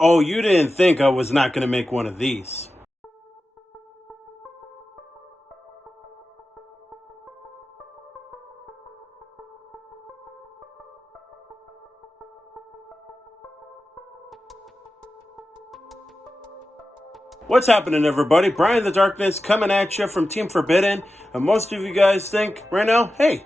Oh, you didn't think I was not going to make one of these. What's happening, everybody? Brian the Darkness coming at you from Team Forbidden. And most of you guys think right now, hey,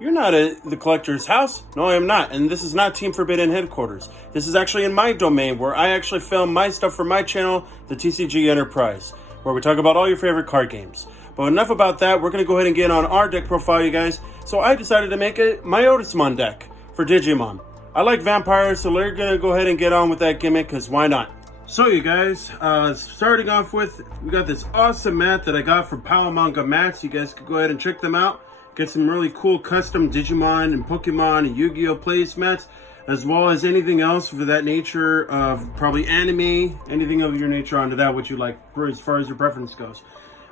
you're not at the collector's house. No, I am not. And this is not Team Forbidden headquarters. This is actually in my domain where I actually film my stuff for my channel, the TCG Enterprise, where we talk about all your favorite card games. But enough about that. We're going to go ahead and get on our deck profile, you guys. So I decided to make a Myotismon deck for Digimon. I like vampires, so we're going to go ahead and get on with that gimmick, because why not? So you guys, starting off with, we got this awesome mat that I got from Power Manga Mats. You guys can go ahead and check them out. Get some really cool custom Digimon and Pokemon and Yu-Gi-Oh! Placemats, as well as anything else for that nature of probably anime, anything of your nature onto that, what you like as far as your preference goes.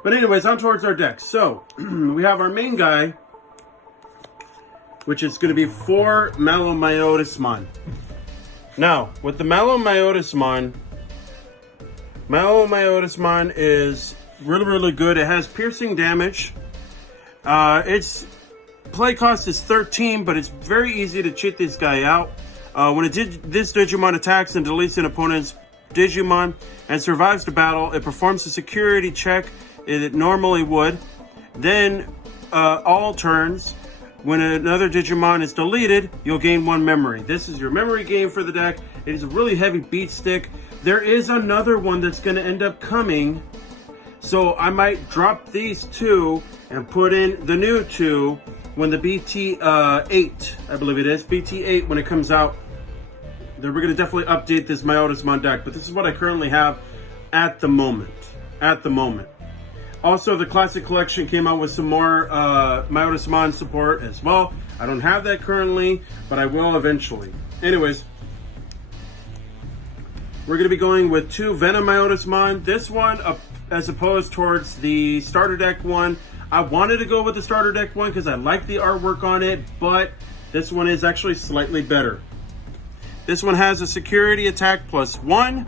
But anyways, on towards our deck. So, we have our main guy, which is going to be 4 Mallow Myotismon. Now, with the Mallow Myotismon is really good. It has piercing damage. Its play cost is 13, but it's very easy to cheat this guy out. When this Digimon attacks and deletes an opponent's Digimon and survives the battle, it performs a security check it normally would. Then, all turns, when another Digimon is deleted, you'll gain 1 memory. This is your memory gain for the deck. It is a really heavy beat stick. There is another one that's going to end up coming, so I might drop these 2 and put in the new 2 when the BT8, I believe it is, BT8, when it comes out. Then we're going to definitely update this Myotismon deck, but this is what I currently have at the moment. Also, the Classic Collection came out with some more Myotismon support as well. I don't have that currently, but I will eventually. Anyways, we're going to be going with 2 Venom Myotismon. This one, as opposed towards the starter deck one, I wanted to go with the starter deck one because I like the artwork on it, but this one is actually slightly better. This one has a security attack +1.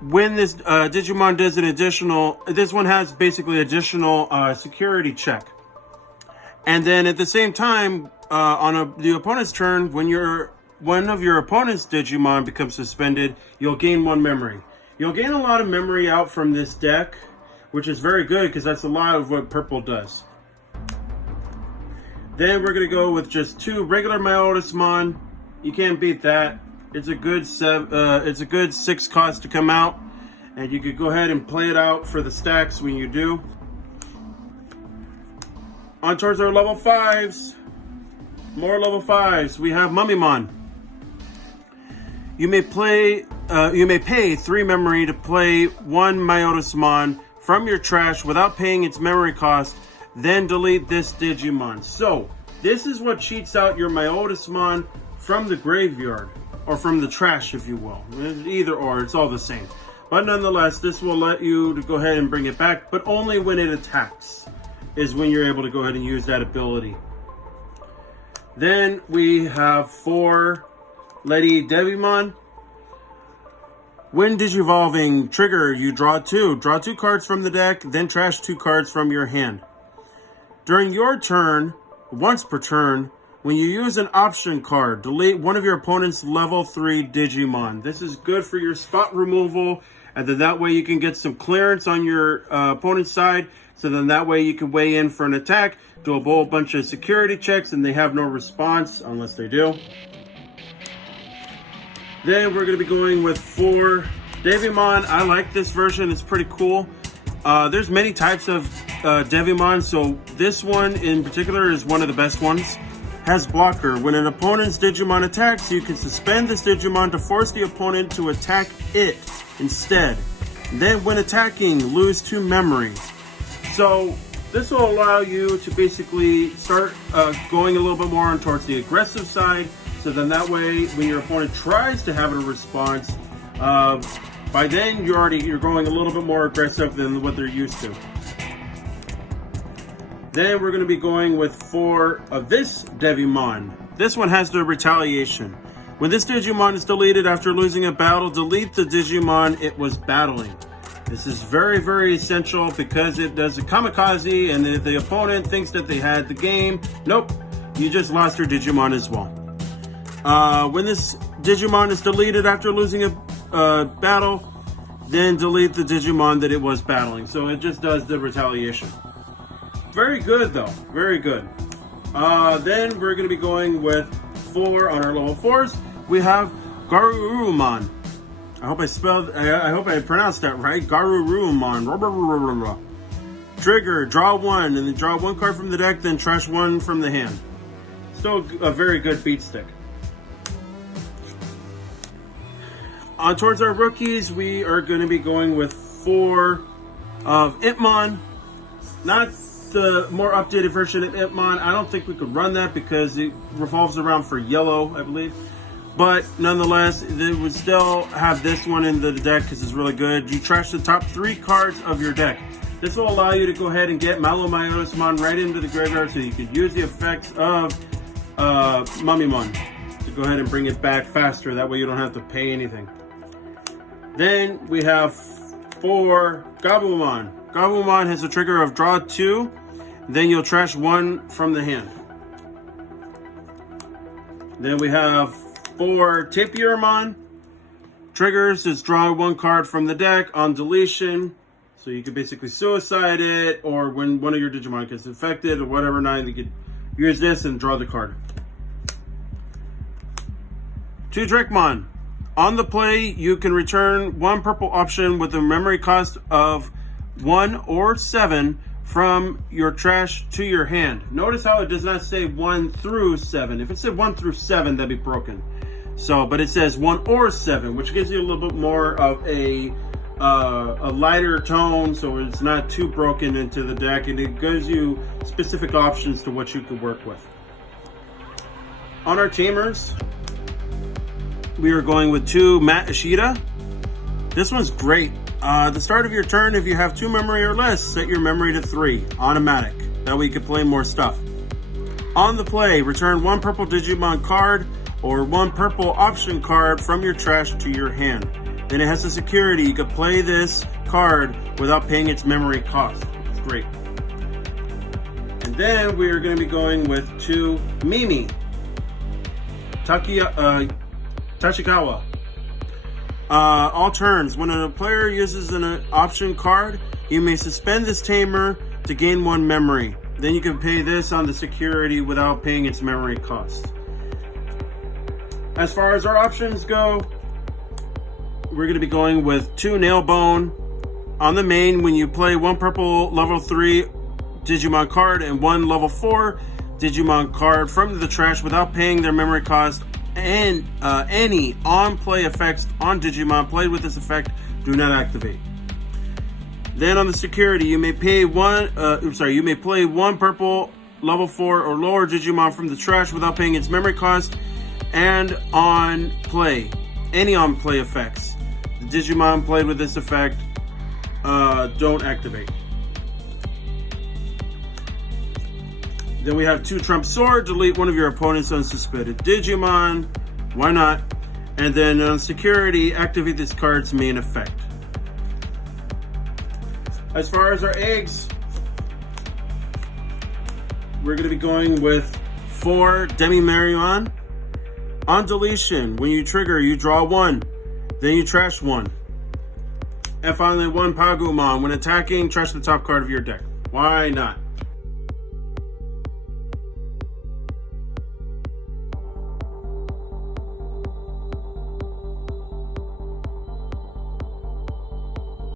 When this Digimon does an additional, this one has basically additional security check. And then at the same time, on the opponent's turn, when one of your opponent's Digimon becomes suspended, you'll gain 1 memory. You'll gain a lot of memory out from this deck, which is very good because that's a lot of what purple does. Then we're going to go with just 2 regular Myotismon. You can't beat that. It's a good 6 cost to come out, and you could go ahead and play it out for the stacks when you do. On towards our level 5s. More level 5s. We have Mummymon. You may pay 3 memory to play 1 Myotismon from your trash without paying its memory cost, then delete this Digimon. So, this is what cheats out your Myotismon from the graveyard, or from the trash, if you will. Either or, it's all the same. But nonetheless, this will let you to go ahead and bring it back, but only when it attacks is when you're able to go ahead and use that ability. Then we have 4 Lady Devimon. When Digivolving trigger, you draw 2. Draw 2 cards from the deck, then trash 2 cards from your hand. During your turn, once per turn, when you use an option card, delete one of your opponent's level 3 Digimon. This is good for your spot removal, and then that way you can get some clearance on your opponent's side, so then that way you can weigh in for an attack, do a whole bunch of security checks, and they have no response, unless they do. Then we're going to be going with 4 Devimon. I like this version. It's pretty cool. There's many types of Devimon, so this one in particular is one of the best ones. Has blocker. When an opponent's Digimon attacks, you can suspend this Digimon to force the opponent to attack it instead. Then when attacking, lose 2 memory. So this will allow you to basically start going a little bit more on towards the aggressive side. So then that way, when your opponent tries to have a response, by then you're going a little bit more aggressive than what they're used to. Then we're going to be going with 4 of this Devimon. This one has the retaliation. When this Digimon is deleted after losing a battle, delete the Digimon it was battling. This is very, very essential because it does a kamikaze, and if the opponent thinks that they had the game, nope, you just lost your Digimon as well. When this Digimon is deleted after losing a battle, then delete the Digimon that it was battling. So it just does the retaliation. Very good though, very good. Then we're going to be going with 4 on our level 4s. We have Garurumon. I hope I pronounced that right. Garurumon. Trigger, draw 1, and then draw 1 card from the deck, then trash 1 from the hand. Still a very good beat stick. On towards our rookies, we are going to be going with 4 of Itmon. Not the more updated version of Itmon. I don't think we could run that because it revolves around for yellow, I believe. But nonetheless, it would still have this one in the deck because it's really good. You trash the top 3 cards of your deck. This will allow you to go ahead and get Myotismon right into the graveyard so you could use the effects of Myotismon to go ahead and bring it back faster. That way you don't have to pay anything. Then we have 4 Gabumon. Gabumon has a trigger of draw 2, then you'll trash 1 from the hand. Then we have 4 Tapirmon. Triggers is draw 1 card from the deck on deletion. So you could basically suicide it, or when one of your Digimon gets infected or whatever, now you could use this and draw the card. 2 Drakemon. On the play, you can return 1 purple option with a memory cost of 1 or 7 from your trash to your hand. Notice how it does not say 1 through 7. If it said 1 through 7, that'd be broken. So, but it says 1 or 7, which gives you a little bit more of a lighter tone, so it's not too broken into the deck, and it gives you specific options to what you could work with. On our tamers, we are going with 2 Mat Ishida. This one's great. At the start of your turn, if you have 2 memory or less, set your memory to 3, automatic. That way you can play more stuff. On the play, return 1 purple Digimon card or 1 purple option card from your trash to your hand. Then it has a security. You can play this card without paying its memory cost. It's great. And then we are going to be going with 2 Mimi. Tachikawa. All turns. When a player uses an option card, you may suspend this tamer to gain 1 memory. Then you can pay this on the security without paying its memory cost. As far as our options go, we're going to be going with 2 Nailbone. On the main, when you play 1 purple level 3 Digimon card and 1 level 4 Digimon card from the trash without paying their memory cost, and any on-play effects on Digimon played with this effect do not activate. Then on the security, you may play 1 purple level 4 or lower Digimon from the trash without paying its memory cost, and on play, any on-play effects. The Digimon played with this effect don't activate. Then we have 2 Trump Sword. Delete one of your opponent's unsuspected Digimon. Why not? And then on security, activate this card's main effect. As far as our eggs, we're going to be going with 4 Demi-Marion. On deletion, when you trigger, you draw 1. Then you trash 1. And finally, 1 Pagumon. When attacking, trash the top card of your deck. Why not?